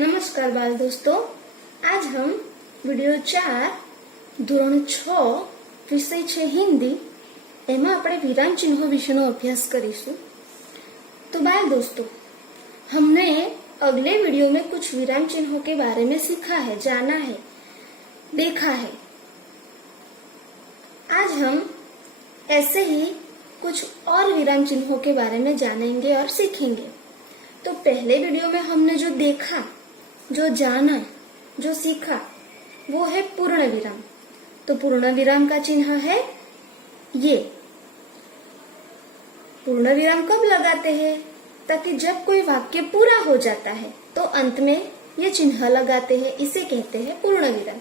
नमस्कार बाल दोस्तों, आज हम વિડિયો 4 ધોરણ 6 વિષય છે હિન્દી એમાં આપણે વિરામ चिन्हों વિશેનો અભ્યાસ કરીશું। तो बाल दोस्तों, हमने अगले वीडियो में कुछ विराम चिन्हों के बारे में सीखा है, जाना है, देखा है। आज हम ऐसे ही कुछ और विराम चिन्हों के बारे में जानेंगे और सीखेंगे। तो पहले वीडियो में हमने जो देखा, जो जाना, जो सीखा वो है पूर्ण विराम। तो पूर्ण विराम का चिन्ह है ये। पूर्ण विराम कब लगाते हैं? ताकि जब कोई वाक्य पूरा हो जाता है तो अंत में ये चिन्ह लगाते हैं, इसे कहते हैं पूर्ण विराम।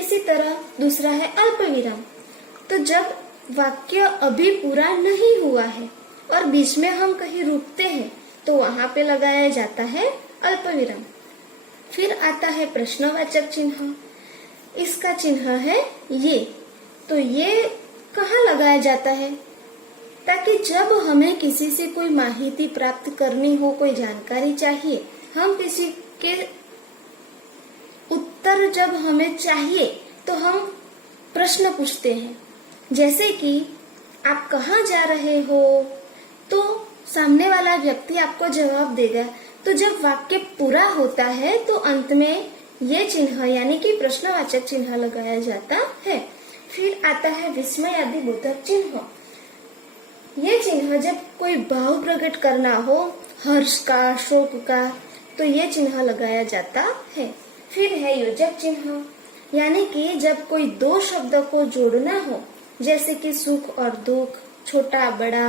इसी तरह दूसरा है अल्प विराम। तो जब वाक्य अभी पूरा नहीं हुआ है और बीच में हम कहीं रुकते हैं तो वहां पे लगाया जाता है अल्प विराम। फिर आता है प्रश्नवाचक चिन्ह। इसका चिन्ह है ये। तो ये कहाँ लगाया जाता है? ताकि जब हमें किसी से कोई माहिती प्राप्त करनी हो, कोई जानकारी चाहिए, हम किसी के उत्तर जब हमें चाहिए तो हम प्रश्न पूछते हैं। जैसे कि आप कहाँ जा रहे हो, तो सामने वाला व्यक्ति आपको जवाब देगा। तो जब वाक्य पूरा होता है तो अंत में ये चिन्ह यानी कि प्रश्नवाचक चिन्ह लगाया जाता है। फिर आता है विस्मय आदि बोधक चिन्ह। ये चिन्ह जब कोई भाव प्रकट करना हो, हर्ष का, शोक का, तो ये चिन्ह लगाया जाता है। फिर है योजक चिन्ह, यानी कि जब कोई दो शब्द को जोड़ना हो, जैसे कि सुख और दुख, छोटा बड़ा,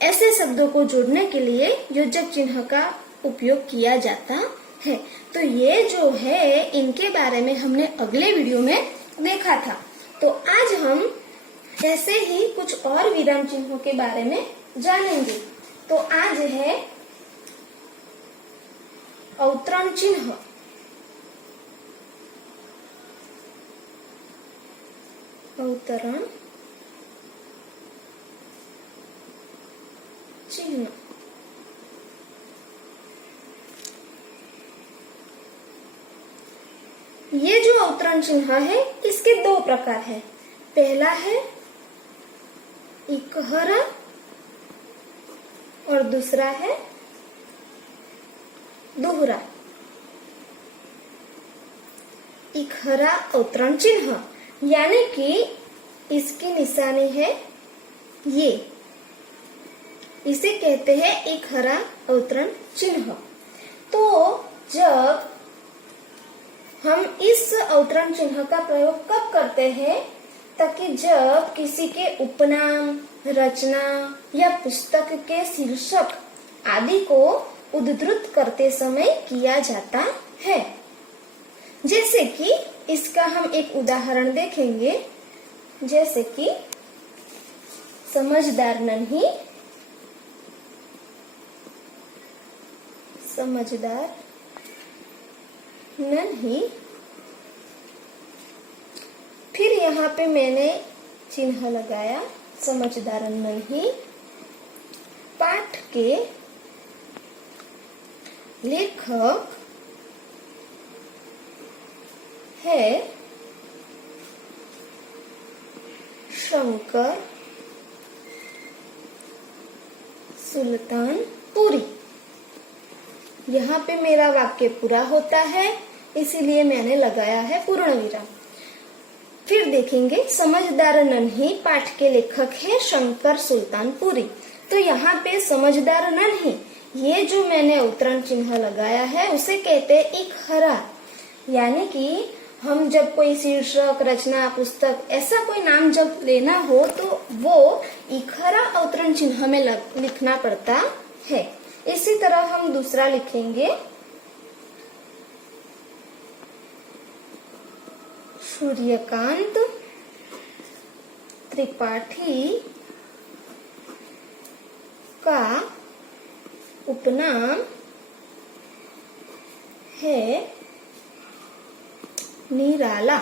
ऐसे शब्दों को जोड़ने के लिए योजक चिन्ह का उपयोग किया जाता है। तो ये जो है, इनके बारे में हमने अगले वीडियो में देखा था। तो आज हम ऐसे ही कुछ और विराम चिन्हों के बारे में जानेंगे। तो आज है अवतरण चिन्ह। अवतरण चिन्ह। ये जो अवतरण चिन्ह है, इसके दो प्रकार है। पहला है इकहरा और दूसरा है दोहरा। इकहरा अवतरण चिन्ह यानी कि इसकी निशानी है ये, इसे कहते हैं इकहरा अवतरण चिन्ह। तो जब हम इस अवतरण चिन्ह का प्रयोग कब करते हैं? ताकि जब किसी के उपनाम, रचना या पुस्तक के शीर्षक आदि को उद्धृत करते समय किया जाता है। जैसे कि इसका हम एक उदाहरण देखेंगे, जैसे कि समझदार नन्ही, समझदार नन्ही। फिर यहाँ पे मैंने चिन्ह लगाया समझदार नन्ही। पाठ के लेखक है शंकर सुल्तानपुरी। यहाँ पे मेरा वाक्य पूरा होता है, इसीलिए मैंने लगाया है पूर्ण विराम। फिर देखेंगे समझदार नन्ही पाठ के लेखक है शंकर सुल्तानपुरी। तो यहाँ पे समझदार नन्ही, ये जो मैंने अवतरण चिन्ह लगाया है उसे कहते हैं इकहरा। यानी कि हम जब कोई शीर्षक, रचना, पुस्तक, ऐसा कोई नाम जब लेना हो तो वो इकहरा अवतरण चिन्ह में लिखना पड़ता है। इसी तरह हम दूसरा लिखेंगे सूर्यकांत त्रिपाठी का उपनाम है निराला।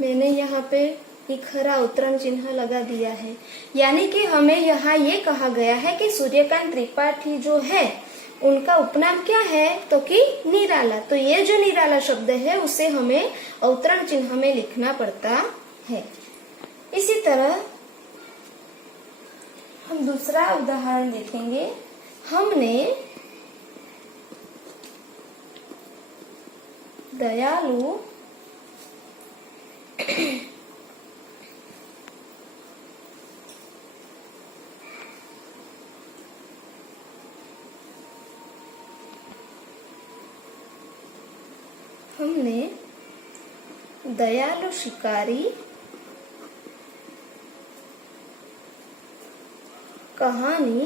मैंने यहाँ पे इकहरा अवतरण चिन्ह लगा दिया है। यानी कि हमें यहाँ ये कहा गया है कि सूर्यकांत त्रिपाठी जो है उनका उपनाम क्या है तो कि निराला। तो ये जो निराला शब्द है उसे हमें अवतरण चिन्ह में लिखना पड़ता है। इसी तरह हम दूसरा उदाहरण देखेंगे। हमने दयालु हमने दयालु शिकारी कहानी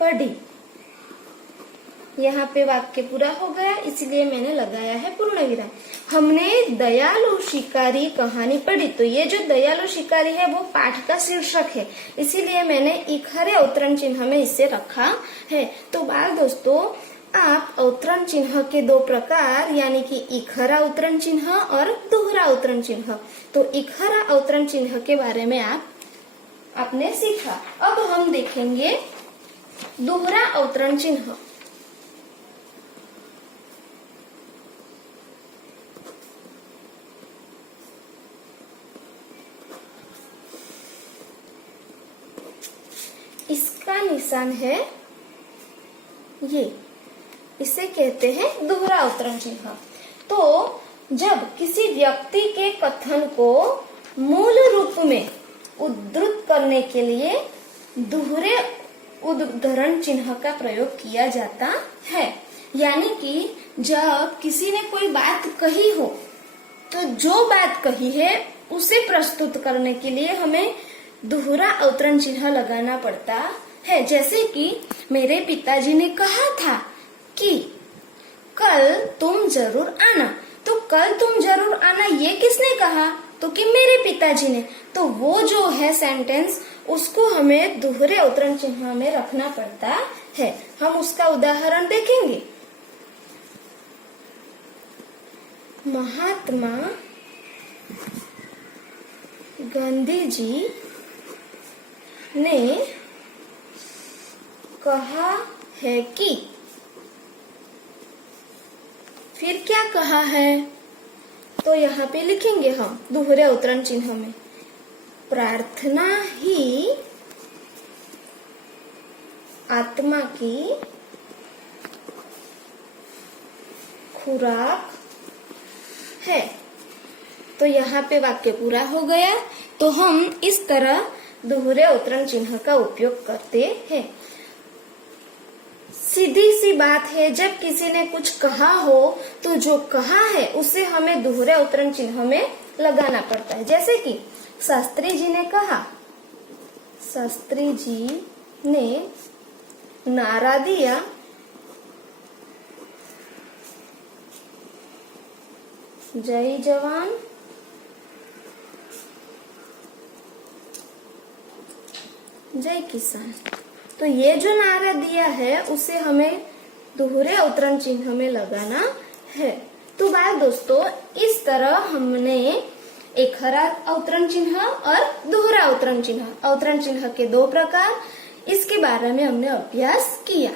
पढ़ी। यहाँ पे वाक्य पूरा हो गया, इसलिए मैंने लगाया है पूर्ण विराम। हमने दयालु शिकारी कहानी पढ़ी। तो ये जो दयालु शिकारी है वो पाठ का शीर्षक है, इसीलिए मैंने इखरे अवतरण चिन्ह में इसे रखा है। तो बाल दोस्तों, आप अवतरण चिन्ह के दो प्रकार यानी कि इखरा अवतरण चिन्ह और दोहरा अवतरण चिन्ह, तो इखरा अवतरण चिन्ह के बारे में आपने सीखा। अब हम देखेंगे दोहरा अवतरण चिन्ह। इसका निशान है ये, इसे कहते हैं दोहरा अवतरण चिन्ह। तो जब किसी व्यक्ति के कथन को मूल रूप में उद्धृत करने के लिए दोहरे उद्धरण चिन्ह का प्रयोग किया जाता है, यानी कि जब किसी ने कोई बात कही हो तो जो बात कही है उसे प्रस्तुत करने के लिए हमें दोहरा अवतरण चिन्ह लगाना पड़ता है। जैसे कि मेरे पिताजी ने कहा था कि कल तुम जरूर आना। तो कल तुम जरूर आना ये किसने कहा तो कि मेरे पिताजी ने। तो वो जो है सेंटेंस उसको हमें दोहरे अवतरण चिन्ह में रखना पड़ता है। हम उसका उदाहरण देखेंगे। महात्मा गांधी जी ने कहा है कि, फिर क्या कहा है तो यहाँ पे लिखेंगे हम दोहरे अवतरण चिन्ह में, प्रार्थना ही आत्मा की खुराक है। तो यहाँ पे वाक्य पूरा हो गया। तो हम इस तरह दोहरे अवतरण चिन्ह का उपयोग करते हैं। सीधी सी बात है, जब किसी ने कुछ कहा हो तो जो कहा है उसे हमें दोहरे अवतरण चिन्ह में लगाना पड़ता है। जैसे कि शास्त्री जी ने कहा, शास्त्री जी ने नारा दिया, जय जवान जय किसान। तो ये जो नारा दिया है उसे हमें दोहरे अवतरण चिन्ह में लगाना है। तो बात दोस्तों, इस तरह हमने इखरा अवतरण चिन्ह और दोहरा अवतरण चिन्ह के दो प्रकार, इसके बारे में हमने अभ्यास किया।